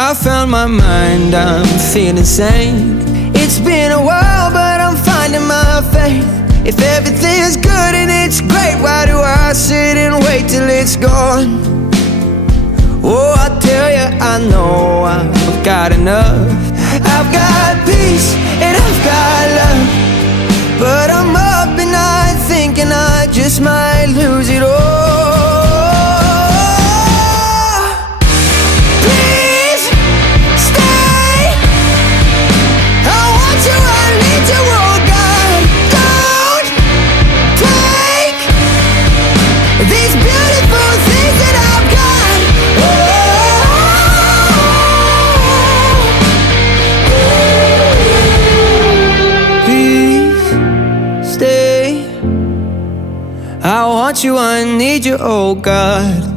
I found my mind, I'm feeling sane. It's been a while, but I'm finding my faith. If everything's good and it's great, why do I sit and wait till it's gone? Oh, I tell you, I know I've got enough. I've got peace and I've got love, but I'm up at night thinking I just might lose it all. Please stay. I want you, I need you, oh God. Don't take these beautiful things that I've got. Please stay. I want you, I need you, oh God.